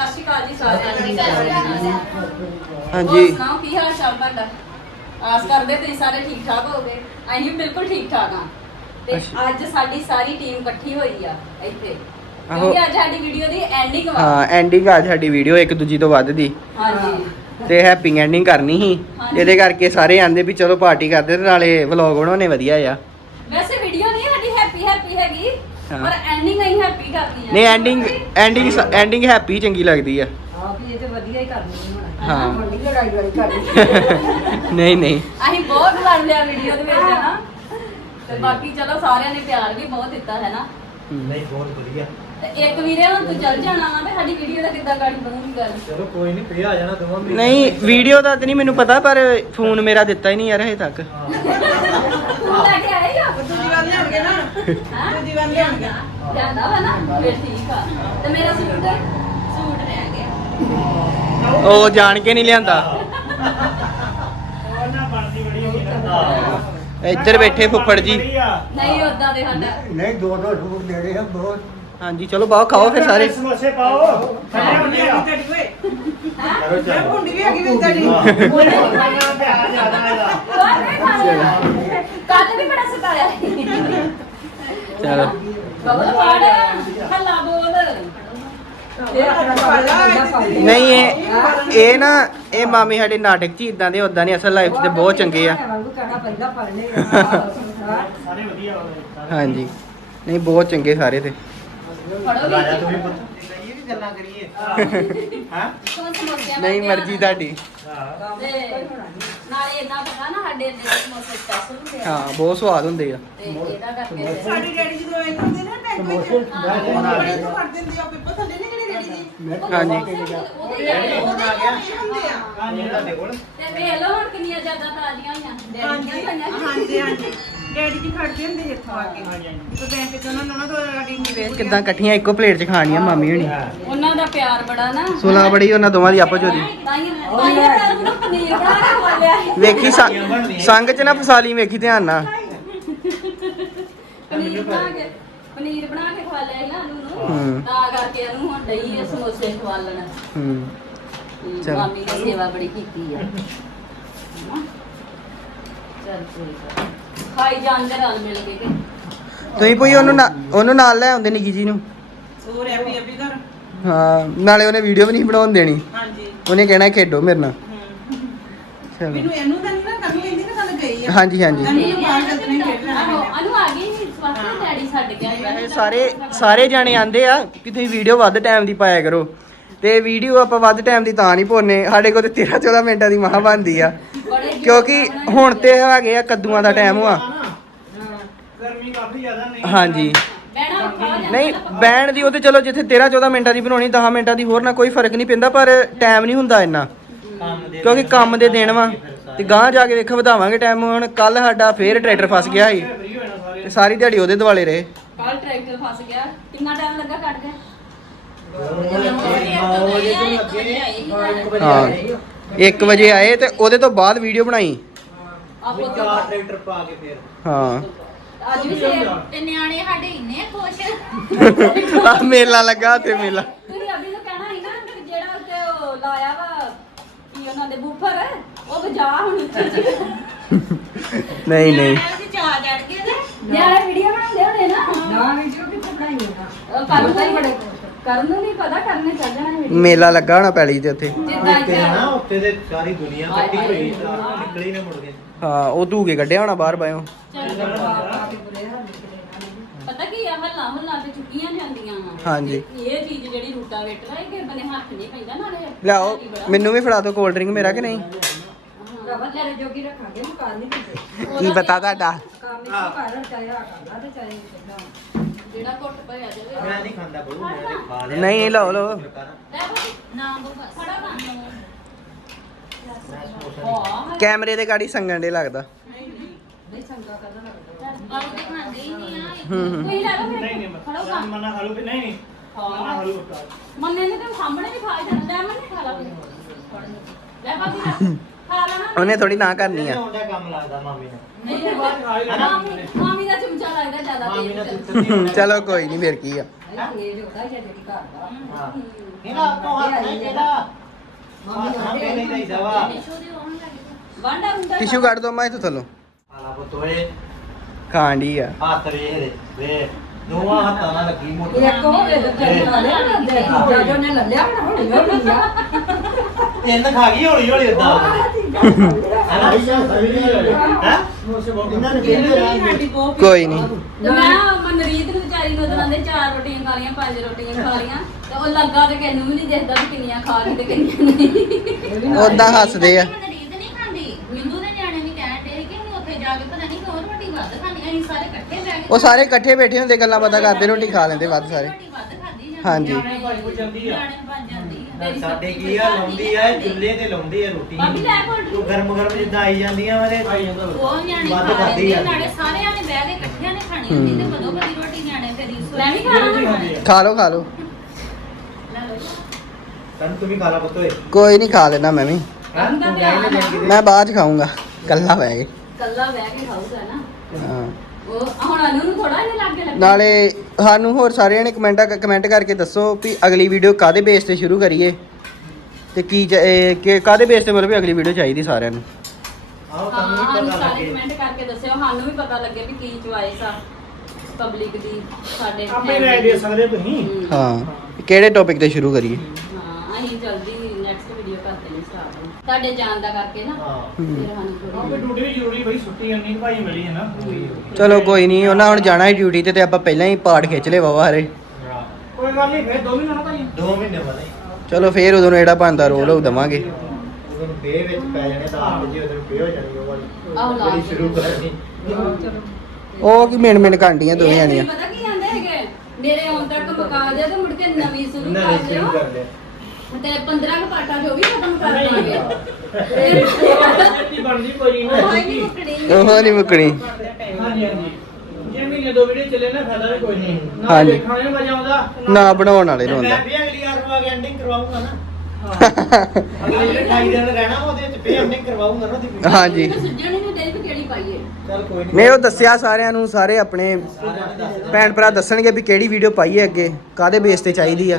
ਸਤਿ ਸ਼੍ਰੀ ਅਕਾਲ ਜੀ ਸਾਰਿਆਂ ਨੂੰ। ਹਾਂਜੀ। ਹੋਰ ਸੁਣਾਓ ਕੀ ਹਾਲ ਚਾਲ ਤੁਹਾਡਾ? ਆਸ ਕਰਦੇ ਤੁਸੀਂ ਸਾਰੇ ਠੀਕ ਠਾਕ ਹੋਗੇ ਅਸੀਂ ਵੀ ਬਿਲਕੁਲ ਠੀਕ ਠਾਕ ਹਾਂ। ਤੇ ਅੱਛਾ। ਅੱਜ ਸਾਡੀ ਸਾਰੀ ਟੀਮ ਇਕੱਠੀ ਹੋਈ ਆ ਇੱਥੇ। ਆਹੋ। ਕਿਉਂਕਿ ਅੱਜ ਸਾਡੀ ਵੀਡੀਓ ਦੀ ਐਂਡਿੰਗ ਵਾ। ਹਾਂ ਐਂਡਿੰਗ ਆ ਸਾਡੀ ਵੀਡੀਓ ਇੱਕ ਦੂਜੀ ਤੋਂ ਵੱਧ ਦੀ। ਹਾਂਜੀ। ਤੇ ਹੈਪੀ ਐਂਡਿੰਗ ਕਰਨੀ ਸੀ। ਹਾਂਜੀ। ਜਿਹਦੇ ਕਰਕੇ ਸਾਰੇ ਆਂਦੇ ਵੀ ਚਲੋ ਪਾਰਟੀ ਕਰਦੇ ਤੇ ਨਾਲੇ ਵਲੌਗ ਬਣਾਉਣੇ ਵਧੀਆ ਆ ਵੈਸੇ ਵੀਡੀਓ ਨਹੀਂ ਸਾਡੀ ਹੈਪੀ ਹੈਪੀ ਹੈਗੀ ਹਾਂ। ਪਰ ਐਂਡਿੰਗ ਹੈਪੀ ਆ। ਨਹੀਂ ਐਂਡਿੰਗ ਐਂਡਿੰਗ ਐਂਡਿੰਗ ਹੈਪੀ ਚੰਗੀ ਲੱਗਦੀ ਆ। ਆ ਵੀ ਇਹ ਤੇ ਵਧੀਆ ਹੀ ਕਰਨੀ ਹੁਣ। ਹਾਂ। ਵੱਡੀ ਲੜਾਈ ਵਾਲੀ ਕਰਨੀ ਨਹੀਂ ਨਹੀਂ। ਅਸੀਂ ਬਹੁਤ ਲੜ ਲਿਆ ਵੀਡੀਓ ਦੇ ਵਿੱਚ ਨਾ ਤੇ ਬਾਕੀ ਚਲੋ ਸਾਰਿਆਂ ਨੇ ਪਿਆਰ ਵੀ ਬਹੁਤ ਦਿੱਤਾ ਹੈ। ਨਾ ਨਹੀਂ ਬਹੁਤ ਵਧੀਆ। ਤੇ ਇੱਕ ਵੀਰੇ ਹੁਣ ਤੂੰ ਚੱਲ ਜਾਣਾ ਵਾ ਤੇ ਸਾਡੀ ਵੀਡੀਓ ਦਾ ਕਿੱਦਾਂ ਗਾੜੀ ਬਣੂਗੀ ਗੱਲ? ਚਲੋ ਕੋਈ ਨਹੀਂ ਪਿਆ ਆ ਜਾਣਾ ਦੋਵਾਂ ਮਹੀਨਿਆਂ ਨਹੀਂ ਵੀਡੀਓ ਦਾ ਤੇ ਨਹੀਂ ਮੈਨੂੰ ਪਤਾ ਪਰ ਫੋਨ ਮੇਰਾ ਦਿੱਤਾ ਹੀ ਨਹੀਂ ਯਾਰ ਹਜੇ ਤੱਕ। ਤੂੰ ਲੈ ਕੇ ਆਏਗਾ ਦੂਜੀ ਵਾਰ ਲਿਆਉਣਗੇ ਨਾ ਹਾਂ ਦੂਜੀ ਵਾਰ ਲਿਆਉਣਗੇ ਜਾਂਦਾ ਵਾ ਨਾ ਫਿਰ ਠੀਕ ਆ। ਤੇ ਮੇਰਾ ਸੂਟ ਸੂਟ ਰਹਿ ਗਿਆ। ਉਹ ਜਾਣ ਕੇ ਨਹੀਂ ਲਿਆਂਦਾ। ਉਹਨਾਂ ਬਣਦੀ ਬੜੀ ਹੋਈ ਨਾ ਇੱਧਰ ਬੈਠੇ ਫੁੱਫੜ ਜੀ। ਨਹੀਂ ਉਦਾਂ ਦੇ ਸਾਡਾ। ਨਹੀਂ ਦੋ ਦੋ ਸੂਟ ਦੇ ਰਹੇ ਆ ਬਹੁਤ। ਹਾਂਜੀ ਚਲੋ ਬਾਹਰ ਖਾਓ ਫਿਰ ਸਾਰੇ। ਸਮੋਸੇ ਪਾਓ। ਠੰਡੇ ਹੁੰਦੇ ਆ। ਤੇਰੀ ਓਏ ਕਰੋ ਮੈਂ ਚੱਲ। ਭੁੰਡੀ ਵੀ ਹੈਗੀ ਵਿੱਚ ਤੇਰੀ ਖਾਣਾ ਪਿਆ ਜ਼ਿਆਦਾ ਇਹਦਾ ਕੱਲ ਵੀ ਬੜਾ ਸਤਾਇਆ ਚਲੋ। ਬਬਲ ਫਾੜ ਹੱਲਾ ਬੋਲ ਨਹੀਂ ਇਹ ਇਹ ਨਾ ਇਹ ਮਾਮੀ ਸਾਡੇ ਨਾਟਕ 'ਚ ਇਦਾਂ ਦੇ ਉਦਾਂ ਨਹੀਂ ਅਸਲ ਲਾਈਫ 'ਚ ਤੇ ਬਹੁਤ ਚੰਗੇ ਆ। ਸਾਰੇ ਵਧੀਆ ਹਾਂਜੀ। ਨਹੀਂ ਬਹੁਤ ਚੰਗੇ ਸਾਰੇ ਤੇ। ਰਾਜਾ ਵੀ ਗੱਲਾਂ ਕਰੀਏ ਹਾਂ। ਨਹੀਂ ਮਰਜ਼ੀ ਤੁਹਾਡੀ। ਹਾਂ। ਤੇ ਨਾਲੇ ਇੰਨਾ ਪਤਾ ਨਾ ਸਾਡੇ ਇੰਨੇ ਦੇ ਸਮੋਸੇ ਸਪੈਸ਼ਲ ਹੁੰਦੇ ਆ। ਹਾਂ ਬਹੁਤ ਸਵਾਦ ਹੁੰਦੇ ਆ। ਤੇ ਇਹਦਾ ਕਰਕੇ ਤੇ- ਸਾਡੀ ਡੈਡੀ ਜਦੋਂ ਆਏ ਹੁੰਦੇ ਨਾ ਟੈਂਕ ਵਿੱਚ ਉਹ ਬੜੇ ਤੋਂ ਕੱਢ ਦਿੰਦੇ ਆ ਪੇਪਰ ਥੱਲੇ ਨਹੀਂ ਜਿਹੜੇ ਰੈਡੀ ਜੀ ਹਾਂਜੀ। ਉਹਦੇ ਹੀ ਆਏ। ਉਹਦੇ ਹੀ ਹੁੰਦੇ ਆ। ਕਾਹਨੀ ਤੁਹਾਡੇ ਕੋਲ। ਤੇ ਵੇਖ ਲਓ ਹੁਣ ਕਿੰਨੀਆਂ ਜ਼ਿਆਦਾ ਤਾਜ਼ੀਆਂ ਹੋਈਆਂ। ਡੈਡੀ ਦੀਆਂ ਹੋਈਆਂ ਹਾਂਜੀ ਹਾਂਜੀ। ਡੈਡੀ ਜੀ ਖੜਦੇ ਹੁੰਦੇ ਸੀ ਇੱਥੋਂ ਆ ਕੇ। ਜਦੋਂ ਬੈਂਕ ਚ ਉਹਨਾਂ ਨੂੰ ਉਹਨਾਂ ਤੋਂ ਰੈਡੀ ਨਹੀਂ ਵੇਖ ਕਿਦਾਂ ਇਕੱਠੀਆਂ ਇੱਕੋ ਪਲੇਟ 'ਚ ਖਾਣੀਆਂ ਮਾਮੀ ਹੁਣੀ। ਉਹਨਾਂ ਦਾ ਪਿਆਰ ਬੜਾ ਨਾ। ਸੁਲਾ ਬੜੀ ਉਹਨਾਂ ਦੋਵਾਂ ਦੀ ਆਪਸ ਉਹਦੀ। ਤਾਈਆਂ ਤਾਈਆਂ ਨੂੰ ਪਨੀਰ ਬਣਾ ਕੇ ਖਵਾ ਲਿਆ। ਸੀ। ਵੇਖੀ ਸੰਗ- ਸੰਗ 'ਚ ਨਾ ਫਸਾਲੀ ਵੇਖੀ ਧਿਆਨ ਨਾਲ। ਪਨੀਰ ਬਣਾ ਕੇ ਪਨੀਰ ਬਣਾ ਕੇ ਖਵਾ ਲਿਆ ਸੀ ਨਾ ਅਨੂ ਹੂੰ। ਨੂੰ ਤਾਂ ਕਰਕੇ ਅਨੂ ਹੁਣ ਡਈ ਹੈ ਸਮੋਸੇ ਖਵਾਲਣ। ਹੂੰ। ਤੇ ਚਲੋ। ਮਾਮੀ ਨੇ ਸੇਵਾ ਬੜੀ ਕੀਤੀ ਆ। ਹਨਾ? ਚੱਲ ਕੋਈ ਗੱਲ ਨੀ। ਖਾਈ ਜਾਂਦੇ ਰਲ ਮਿਲ ਕੇ ਕਿ ਤੁਸੀਂ ਕੋਈ ਉਹਨੂੰ ਨਾ- ਉਹਨੂੰ ਨਾਲ ਲੈ ਆਉਂਦੇ ਨਿੱਕੀ ਜੀ ਨੂੰ। ਉਹ ਰੈਪੀ ਅਪੀ ਘਰ। ਹਾਂ ਨਾਲੇ ਉਹਨੇ ਵੀਡੀਓ ਵੀ ਨਹੀਂ ਬਣਾਉਣ ਦੇਣੀ। ਹਾਂਜੀ। ਉਹਨੇ ਕਹਿਣਾ ਖੇਡੋ ਮੇਰੇ ਨਾਲ। ਹੂੰ। ਚਲੋ। ਮੈਨੂੰ ਇਹਨੂੰ ਤਾਂ ਨਹੀਂ ਨਾ ਕੱਲ ਕਹਿੰਦੀ ਨਾ ਕੱਲ ਗਈ ਆ। ਹਾਂਜੀ ਹਾਂਜੀ। ਇਹਨੂੰ ਬਾਹਰ ਚੱਲ ਨਹੀਂ ਖੇਡ ਆਹੋ, ਅਨੂ ਆ ਗਈ ਸੀ ਸਵਾਸਤੇ ਡੈਡੀ ਛੱਡ ਗਿਆ ਸੀ। ਸਾਰੇ ਸਾਰੇ ਜਾਣੇ ਆਂਦੇ ਆ ਕਿ ਤੁਸੀਂ ਵੀਡੀਓ ਵੱਧ ਟਾਈਮ ਦੀ ਪਾਇਆ ਕਰੋ। ਤੇ ਵੀਡੀਓ ਆਪਾਂ ਵੱਧ ਟਾਈਮ ਦੀ ਤਾਂ ਨਹੀਂ ਪਾਉਨੇ ਸਾਡੇ ਕੋਲ ਤੇ 13 14 ਮਿੰਟਾਂ ਦੀ ਮਹਾ ਬਣਦੀ ਆ। ਕਿਉਂਕਿ ਹੁਣ ਤੇ ਹੈਗੇ ਆ ਕੱਦੂਆਂ ਦਾ ਟਾਈਮ ਆ। ਗਰਮੀ ਕਾਫੀ ਜ਼ਿਆਦਾ ਨਹੀਂ ਹਾਂਜੀ। ਨਹੀਂ ਨਾ ਬੈਣ ਦੀ ਉਹ ਤੇ ਚਲੋ ਜਿੱਥੇ 13 14 ਮਿੰਟਾਂ ਦੀ ਬਣਾਉਣੀ 10 ਮਿੰਟਾਂ ਦੀ ਹੋਰ ਨਾ ਕੋਈ ਫ਼ਰਕ ਨਹੀਂ ਪੈਂਦਾ, ਪਰ ਟਾਈਮ ਨਹੀਂ ਹੁੰਦਾ ਇੰਨਾ। ਕਿਉਂਕਿ ਕੰਮ ਦੇ ਦੇਣ ਵਾ। ਤੇ ਗਾਂ ਜਾ ਕੇ ਵੇਖ, ਵਧਾਵਾਂਗੇ ਟਾਈਮ ਹੁਣ। ਕੱਲ ਸਾਡਾ ਫੇਰ ਟਰੈਕਟਰ ਫਸ ਗਿਆ ਸੀ। ਫ੍ਰੀ ਤੇ ਸਾਰੀ ਦਿਹਾੜੀ ਉਹਦੇ ਦੁਆਲੇ ਰਹੇ। ਕੱਲ ਟਰੈਕਟਰ ਫਸ ਗਿਆ। ਕਿੰਨਾ ਟਾਈਮ ਲੱਗਾ ਕੱਢ ਦੇ ਹਾਂ। 1 ਵਜੇ ਆਏ ਤੇ ਉਹਦੇ ਤੋਂ ਬਾਅਦ ਵੀਡੀਓ ਬਣਾਈ। ਆਪੋ ਤੋਂ ਚਾਰ ਟਰੈਕਟਰ ਪਾ ਕੇ ਫੇਰ। ਹਾਂ। ਅੱਜ ਵੀ ਸੇਮ ਤੇ ਨਿਆਣੇ ਸਾਡੇ ਇੰਨੇ ਖੁਸ਼। ਆ ਮੇਲਾ ਲੱਗਾ ਤੇ ਮੇਲਾ। ਤੁਸੀਂ ਅਭੀ ਨੂੰ ਕਹਿਣਾ ਸੀ ਨਾ ਕਿ ਜਿਹੜਾ ਉੱਤੇ ਉਹ ਲਾਇਆ ਵਾ ਕੀ ਉਹਨਾਂ ਦੇ ਬੂਫਰ ਉਹ ਵਜਾ ਹੁਣ ਉੱਚੀ ਉੱਚੀ ਨਹੀਂ ਨਹੀਂ। ਚੜ ਗਏ ਤੇ ਯਾਰ ਵੀਡੀਓ ਬਣਾਉਂਦੇ ਹੋਣੇ ਨਾ। ਨਾ ਵੀਡੀਓ ਕਿੱਥੇ ਬਣਾਈਆਂ ਉਹ ਕਰਨ ਨੂੰ ਬੜੇ ਕਰਨ ਨੂੰ ਨਹੀਂ ਪਤਾ ਕਰਨੇ ਚੱਲ ਜਾਣਾ ਵੀਡੀਓ ਮੇਲਾ ਲੱਗਾ ਹੋਣਾ ਪੈਲੀ ਤੇ ਉੱਥੇ ਜਿੱਦਾਂ ਉੱਤੇ ਨਾ ਇੱਥੇ ਉੱਤੇ ਦੇ ਸਾਰੀ ਦੁਨੀਆ ਇਕੱਠੀ ਹੋਈ ਤਾਂ ਨਿਕਲੀ ਨਾ ਮੁੜ ਕੇ। ਹਾਂ ਉਹ ਧੂਕੇ ਕੱਢਿਆ ਹੋਣਾ ਬਾਹਰ ਬਾਇਓ ਪਤਾ ਕੀ ਆ ਹੱਲਾ ਹੁੱਲਾ ਤੇ ਚੁੱਕੀਆਂ ਜਾਂਦੀਆਂ ਵਾ। ਹਾਂਜੀ। ਇਹ ਚੀਜ਼ ਜਿਹੜੀ ਰੂਟਾ ਵੇਟਰ ਹੈ ਕਿ ਬਨੇ ਹੱਥ ਨਹੀਂ ਪੈਂਦਾ ਨਾਲੇ ਲਿਆਓ। ਮੈਨੂੰ ਵੀ ਫੜਾ ਦਿਓ ਕੋਲਡ ਡਰਿੰਕ ਮੇਰਾ ਕਿ ਨਹੀਂ? ਰਵਾ ਤੇਰੇ ਜੋਗੀ ਰੱਖਾਂਗੇ ਮੁਕਾਰ ਨਹੀਂ ਦਿੰਦੇ। ਕੀ ਪਤਾ ਤੁਹਾਡਾ? ਕੰਮ ਕਰਦਾ ਤੇ ਚਾਹੇ ਜਿਹੜਾ ਘੁੱਟ ਭਰਿਆ ਜਾਵੇ ਮੈਂ ਨਹੀਂ ਖਾਂਦਾ ਬਹੂ ਮੈਂ ਤੇ ਖਾ ਲਿਆ। ਨਹੀਂ, ਲਓ, ਲਓ। ਲੈ ਭਾਈ ਨਾ ਬੋ ਬਸ। ਖੜਾ ਨਾ ਮੈਂ ਸਮੋਸਾ ਹਾਂ ਕੈਮਰੇ ਦੇ ਗਾੜੀ ਸੰਗਣ ਦੇ ਲੱਗਦਾ। ਨਹੀਂ ਚੰਗਾ ਕਰਦਾ ਲੱਗਦਾ ਆਪ ਤੇ ਖਾਂਦੇ ਹੀ ਨਹੀਂ ਆ। ਹੂੰ ਹੂੰ। ਤੁਸੀਂ ਲੈ ਲਓ ਨਹੀਂ ਨਹੀਂ ਮੈਂ ਮਨਾ ਖਾ ਵੀ ਨਹੀਂ ਨਹੀਂ। ਮਨਾ ਖਾ ਲੂ ਮੰਨੇ ਨੇ ਤਾਂ ਸਾਹਮਣੇ ਵੀ ਖਾ ਜਾਣਾ ਲੈ ਮੰਨੇ ਖਾ ਲਾ। ਲੈ ਭਾਬੀ ਲੈ ਖਾ ਲੈਣਾ ਉਹਨੇ ਥੋੜੀ ਨਾ ਕਰਨੀ ਆ। ਹੁੰਦਾ ਕੰਮ ਲੱਗਦਾ ਮਾਮੀ ਨੂੰ। ਨਹੀਂ ਮਾਮੀ ਮਾਮੀ ਦਾ ਚਮਚਾ ਲੱਗਦਾ ਜ਼ਿਆਦਾ ਮਾਮੀ ਨਾਲ ਤੇਜ਼ ਤੂੰ ਚੱਲੀ ਹੋਣਾ। ਚਲੋ ਕੋਈ ਨਹੀਂ ਫਿਰ ਕੀ ਆ? ਤੇਜ਼ ਹੁੰਦਾ ਜੇ ਜਿਹੜੀ ਘਰ ਦਾ। ਹਾਂ। ਇਹਦਾ ਤੋਂ ਹੱਥ ਨਹੀਂ ਕਿਹਦਾ? ਮਾਮੀ ਸਾਹਮਣੇ ਨਹੀਂ ਦਈਦਾ ਵਾ। ਵਾਂਡਾ ਹੁੰਦਾ ਟਿਸ਼ੂ ਕੱਢ ਦੋ ਮੈਂ ਇੱਥੋਂ ਥੱਲੋਂ। ਆਲਾ ਬਤੋਏ ਆ। ਹੱਥ ਵੇਖ ਦੇ ਵੇ ਦੋਵਾਂ ਹੱਥਾਂ ਨਾਲ ਲੱਗੀ ਮੋਟੀ ਇੱਕ ਹੋਵੇ ਤੇ ਨਾਲ ਲਿਆ ਦੇ ਜੋ ਨੇ ਲੱਲਿਆ ਨਾ ਹੌਲੀ ਹੌਲੀ ਆ। ਤਿੰਨ ਖਾ ਗਈ ਹੌਲੀ ਹੌਲੀ ਉਦਾਂ ਹੈਨਾ? ਹੈ? ਕੋਈ ਨਹੀਂ। ਤੇ ਮੈਂ ਮਨਰੀਤ ਨੂੰ ਵਿਚਾਰੀ ਨੂੰ ਉਹਨਾਂ ਦੇ ਚਾਰ ਰੋਟੀਆਂ ਖਾ ਲੀਆਂ ਪੰਜ ਰੋਟੀਆਂ ਖਾ ਲੀਆਂ ਤੇ ਉਹ ਲੱਗਾ ਤੇ ਕਿੰਨੂੰ ਵੀ ਨਹੀਂ ਦੇਖਦਾ ਵੀ ਕਿੰਨੀਆਂ ਖਾ ਲਈ ਤੇ ਕਿੰਨੀਆਂ ਨਹੀਂ। ਉਦਾਂ ਹੱਸਦੇ ਆ। ਮਨਰੀਤ ਨਹੀਂ ਖਾਂਦੀ। ਮਿੰਦੂ ਦੇ ਨਿਆਣੇ ਵੀ ਕਹਿਣ ਡੇ ਕਿ ਅਸੀਂ ਉੱਥੇ ਜਾ ਕੇ ਪਤਾ ਨਹੀਂ ਹੋਰ ਰੋਟੀ ਵੱਧ ਖਾਣੀ ਅਸੀਂ ਸਾਰੇ ਇਕੱਠੇ ਬਹਿ ਕੇ ਉਹ ਸਾਰੇ ਇਕੱਠੇ ਬੈਠੇ ਹੁੰਦੇ ਗੱਲਾਂ ਬਾਤਾਂ ਕਰਦੇ ਰੋਟੀ ਖਾ ਲੈਂਦੇ ਵੱਧ ਸਾਰੇ। ਰੋਟੀ ਵੱਧ ਖਾਦੀ ਜਾਂਦੀ ਹਾਂਜੀ। ਨਿਆਣੇ ਬਣ ਜਾਂਦੀ ਆ ਸਾਡੇ ਕੀ ਆ ਲਾਉਂਦੀ ਆ ਇਹ ਚੁੱਲ੍ਹੇ ਤੇ ਲਾਉਂਦੀ ਆ ਰੋਟੀ। ਭਾਬੀ ਲੈ ਕੋਲ ਤੂੰ ਗਰਮ ਗਰਮ ਜਿੱਦਾਂ ਆਈ ਜਾਂਦੀਆਂ ਵਾਰੇ ਉਹ ਨਿਆਣੇ ਵੱਧ ਖਾ ਲੈਂਦੇ ਜਾਂਦੀ। ਨਾਲੇ ਸਾਰਿਆਂ ਨੇ ਬਹਿ ਕੇ ਇਕੱਠਿਆਂ ਨੇ ਖਾਣੀ ਹੁੰਦੀ ਤੇ ਕਦੋਂ ਕਦੀ ਰੋਟੀ ਨਿਆਣੇ ਫਿਰ ਇਸ ਮੈਂ ਵੀ ਖਾਣਾ ਖਾ ਲਓ। ਖਾ ਲਓ ਤਨ ਤੂੰ ਵੀ ਖਾ ਲਾ ਪੁੱਤੋਏ ਕੋਈ ਨਹੀਂ ਖਾ ਲੈਣਾ ਮੈਂ ਵੀ। ਹਾਂ? ਤੂੰ ਗਾਈ ਨਾ ਜਾਂਦੀ ਮੈਂ ਬਾਅਦ ਚ ਖਾਊਂਗਾ। ਕੱਲਾ ਬਹਿ ਕੇ। ਕੱਲਾ ਬਹਿ ਕੇ ਖਾਊਗਾ ਨਾ। ਹਾਂ। ਉਹ ਹੁਣ ਅਨੂ ਨੂੰ ਥੋੜਾ ਜਿਹਾ ਲੱਗੇ ਲੱਗੇ ਨਾਲੇ ਸਾਨੂੰ ਹੋਰ ਸਾਰਿਆਂ ਨੇ ਕਮੈਂਟਾਂ ਕਮੈਂਟ ਕਰਕੇ ਦੱਸੋ ਵੀ ਅਗਲੀ ਵੀਡੀਓ ਕਾਦੇ ਬੇਸ ਤੇ ਸ਼ੁਰੂ ਕਰੀਏ? ਤੇ ਕੀ ਚ- ਇਹ ਕਿ ਕਾਦੇ ਬੇਸ ਤੇ ਮਤਲਬ ਵੀ ਅਗਲੀ ਵੀਡੀਓ ਚਾਹੀਦੀ ਸਾਰਿਆਂ ਨੂੰ? ਹਾਂ ਤੁਹਾਨੂੰ ਵੀ ਸਾਨੂੰ ਪਤਾ ਸਾਰੇ ਲੱਗੇ। ਕਮੈਂਟ ਕਰਕੇ ਦੱਸਿਓ ਸਾਨੂੰ ਵੀ ਪਤਾ ਲੱਗੇ ਵੀ ਕੀ ਚੁਆਇਸ ਆ ਪਬਲਿਕ ਦੀ ਸਾਡੇ ਆਪੇ ਰਾਏ ਦੇ। ਸਕਦੇ ਤੁਸੀਂ। ਹਮ, ਹਾਂ ਕਿਹੜੇ ਟੌਪਿਕ ਤੇ ਸ਼ੁਰੂ ਕਰੀਏ? ਤੁਹਾਡੇ ਜਾਣ ਦਾ ਕਰਕੇ ਨਾ। ਹਾਂ। ਫਿਰ ਆਪੇ ਥੋੜੀ ਡਿਊਟੀ ਵੀ ਜ਼ਰੂਰੀ ਬਈ ਛੁੱਟੀ ਇੰਨੀ ਭਾਈ ਮਿਲੀ ਹੈ ਨਾ। ਚਲੋ ਕੋਈ ਨਹੀਂ ਉਹਨਾਂ ਹੁਣ ਜਾਣਾ ਹੈ ਡਿਊਟੀ ਤੇ ਤੇ ਆਪਾਂ ਪਹਿਲਾਂ ਹੀ ਪਾੜ ਖਿੱਚ ਲਏ ਵਾਵਾ ਹਰੇ। ਹਾਂ। ਕੋਈ ਗੱਲ ਨਹੀਂ ਫੇਰ ਦੋ ਮਹੀਨੇ ਨਾ ਭਾਈ। ਦੋ ਮਹੀਨੇ ਬਾਅਦ ਚਲੋ ਫੇਰ ਉਦੋਂ ਨੂੰ ਜਿਹੜਾ ਬਣਦਾ ਰੋਲ ਉਹ ਦਵਾਂਗੇ। ਉਦੋਂ ਪੇ ਵਿੱਚ ਪੈ ਜਾਣੇ ਤਾਂ ਵਜੇ ਉਦੋਂ ਪੇ ਹੋ ਜਾਣੀ ਉਹ ਆਹੋ, ਵਾਲੀ ਲਾ ਜਿਹੜੀ ਸ਼ੁਰੂ ਕਰਨੀ। ਉਹ ਕੀ ਮਿਣ ਮਿਣ ਕਾਂਡੀਆਂ ਦੋਵੇਂ ਜਾਣੀਆਂ ਤੁਸੀਂ ਪਤਾ ਕੀ ਆਂਦੇ ਹੈਗੇ? ਮੇਰੇ ਆਉਣ ਤੱਕ ਮੁਕਾ ਦਿਓ ਤੇ ਮੁੜ ਕੇ ਨਵੀਂ ਸ਼ੁਰੂ ਨਵੇਂ ਕਰ ਸ਼ੁਰੂ ਦਿਓ। ਕਰ ਲਿਆ। ਤੇ 15 ਕੁ ਪਾਟਾ ਜੋ ਵੀ ਖਤਮ ਕਰ ਦਾਂਗੇ। ਛੇਤੀ ਬਣਦੀ ਕੋਈ ਉਹ ਨਹੀਂ ਮੁੱਕਣੀ। ਉਹ ਨਹੀਂ ਮੁੱਕਣੀ। ਹਾਂਜੀ ਹਾਂਜੀ। ਜੇ ਮਹੀਨੇ ਦੋ ਵੀਡੀਓ ਚੱਲੇ ਨਾ ਫਾਇਦਾ ਵੀ ਕੋਈ ਨਹੀਂ। ਨਾ ਹਾਂਜੀ। ਦੇਖਣ ਨੂੰ ਮਜ਼ਾ ਆਉਂਦਾ ਨਾ ਬਣਾਉਣ ਵਾਲੇ ਨੂੰ ਮੈਂ ਹੁੰਦਾ ਵੀ ਅਗਲੀ ਵਾਰ ਨੂੰ ਆ ਕੇ ਐਂਡਿੰਗ ਕਰਵਾਉਂਗਾ ਨਾ। ਅਗਲੇ ਜਿਹੜੇ 28 ਦਿਨ ਰਹਿਣਾ ਉਹਦੇ ਵਿੱਚ ਪੇ ਐਂਡਿੰਗ ਕਰਵਾਉਂਗਾ ਨਾ ਉਹਦੀ ਹਾਂਜੀ। ਮੈਨੂੰ ਸੁਝਣ ਹੀ ਨਹੀਂ ਦੇ ਵੀ ਕਿਹੜੀ ਪਾਈਏ? ਚੱਲ ਕੋਈ ਨਹੀਂ ਨਹੀਂ ਉਹ ਦੱਸਿਆ ਸਾਰਿਆਂ ਨੂੰ ਸਾਰੇ ਆਪਣੇ। ਭੈਣ ਭਰਾ ਦੱਸਣਗੇ ਵੀ ਕਿਹੜੀ ਵੀਡੀਓ ਪਾਈਏ ਅੱਗੇ ਕਾਦੇ ਬੇਸ ਤੇ ਚਾਹੀਦੀ ਆ।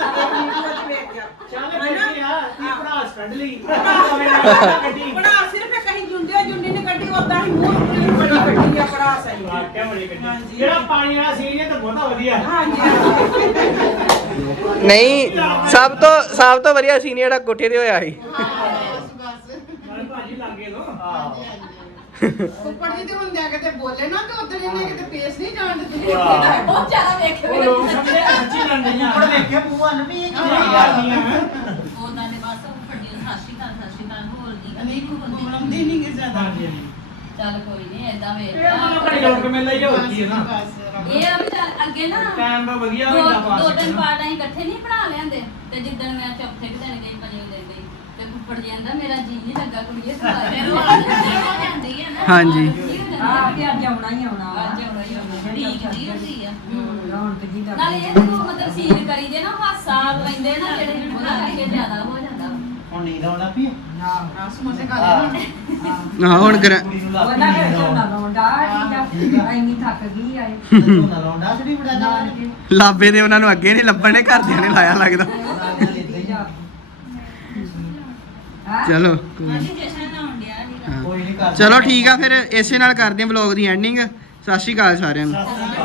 ਕੱਢ ਲਈ। ਬੜਾ ਸਿਰਫ ਇੱਕ ਅਸੀਂ ਜੁੰਡੇ ਜੁੰਡੇ ਨੇ ਕੱਢੀ ਉਦਾਂ ਹੀ ਮੂੰਹ ਆਪਣੀ ਬੜੀ ਕੱਢੀ ਆ ਬੜਾ ਸਹੀ ਵਾਕਿਆ ਬੜੀ ਕੱਢੀ। ਹਾਂਜੀ। ਜਿਹੜਾ ਪਾਣੀ ਵਾਲਾ ਸੀਨ ਹੈ ਤਾਂ ਬਹੁਤਾ ਵਧੀਆ। ਹਾਂਜੀ। ਹਾਂਜੀ ਨਹੀਂ ਸਭ ਤੋਂ ਸਭ ਤੋਂ ਵਧੀਆ ਸੀਨ ਜਿਹੜਾ ਕੋਠੇ ਤੇ ਹੋਇਆ ਸੀ। ਨਾਲੇ ਭਾਜੀ ਲੱਗੇ ਲੋ ਉੱਪਰ ਜੀ ਤੇ ਹੁੰਦਿਆ ਕਿਤੇ ਬੋਲੇ ਨਾ ਤੇ ਉਧਰ ਇਹਨੇ ਕਿਤੇ ਪੇਸ ਨਹੀਂ ਜਾਣ ਦਿੱਤੀ। ਬਹੁਤ ਜ਼ਿਆਦਾ ਵੇਖੇ ਉਹ ਲੋਕ ਸਮਝੇ ਸੱਚੀ ਲੰਡੀਆਂ ਹੁਣ ਵੇਖਿਆ ਮੂੰਹਾਂ ਨੂੰ ਵੀ ਇਹ ਕੀ ਨਹੀਂ ਆ। ਕਰਦੀਆਂ ਹੈ ਉਹਨਾਂ ਨੇ ਬਸ ਫੱਡੀ ਸਾਸੀ ਕਾਲ ਸਾਸੀ ਕਾਲ ਨਹੀਂ ਬੋਲਦੀ ਨਹੀਂ ਕਿਸੇ ਦਾ ਹਾਂਜੀ ਹਾਂਜੀ। ਚੱਲ ਕੋਈ ਨਹੀਂ ਏਦਾਂ ਵੇਖ ਇਹ ਮਨ ਬੜੀ ਰੌਣਕ ਮੇਲਾ ਹੀ ਹੋਰ ਕੀ ਹੈ ਨਾ। ਇਹ ਆ ਵੀ ਚੱਲ ਅੱਗੇ ਨਾ ਟਾਈਮ ਦਾ ਵਧੀਆ ਦੋ ਹੁੰਦਾ ਪਾਸ ਦੋ ਤਿੰਨ ਪਾਰਟ ਅਸੀਂ ਇਕੱਠੇ ਨਹੀਂ ਬਣਾ ਲਿਆਂਦੇ। ਤੇ ਜਿੱਦਣ ਮੈਂ ਚੌਥੇ ਕੁ ਦਿਨ ਗਈ ਪੰਜਵੇਂ ਦਿਨ ਗਈ ਤੇ ਫੁੱਫੜ ਜੀ ਕਹਿੰਦਾ ਮੇਰਾ ਜੀ ਨਹੀਂ ਲੱਗਾ ਕੁੜੀਏ ਜਾਂਦੀ ਹੈ ਨਾ। ਹਾਂਜੀ। ਹਾਂ ਕਿ ਅੱਜ ਆਉਣਾ ਹੀ ਆਉਣਾ। ਅੱਜ ਆਉਣਾ ਹੀ ਆਉਣਾ ਢੀਕ ਦੀ ਹੁੰਦੀ ਆ। ਨਾਲੇ ਇਹ ਜਦੋਂ ਮਤਲਬ ਸੀਨ ਕਰੀ ਦੇ ਨਾ ਹਾਸਾ ਲੈਂਦੇ ਨਾ ਜਿਹੜੇ ਉਹਦਾ ਕਰਕੇ ਜ਼ਿਆਦਾ ਹੋ ਜਾਂਦਾ ਹੁਣ ਨੀਂਦ ਆਉਣਾ ਪਈ ਸਮੋਸੇ ਖਾ ਹਾਂ। ਲੈ ਹਾਂ ਹੁਣ ਕਰ। ਕੁੜੀ ਨੂੰ ਲੱਗ ਉਹਨਾਂ ਨੇ ਝੋਨਾ ਲਾਉਂਦਾ ਐਨੀ ਥੱਕ ਗਈ ਆਏ ਝੋਨਾ ਲਾਉਂਦਾ ਸੜੀ ਬੜਾ ਜਾਣਾ ਲਾਬੇ ਦੇ ਉਹਨਾਂ ਨੂੰ ਅੱਗੇ ਨਹੀਂ ਲੱਭਣ ਘਰਦਿਆਂ ਨੇ ਲਾਇਆ ਲੱਗਦਾ। ਚਲੋ ਕੋਈ। ਕੋਈ ਨਹੀਂ ਕਰ ਚਲੋ ਠੀਕ ਆ ਫਿਰ ਇਸੇ ਨਾਲ ਕਰਦੇ ਹਾਂ ਵਲੌਗ ਦੀ ਐਂਡਿੰਗ ਸਤਿ ਸ਼੍ਰੀ ਅਕਾਲ ਸਾਰਿਆਂ ਨੂੰ। ਸਤਿ ਸ਼੍ਰੀ ਅਕਾਲ।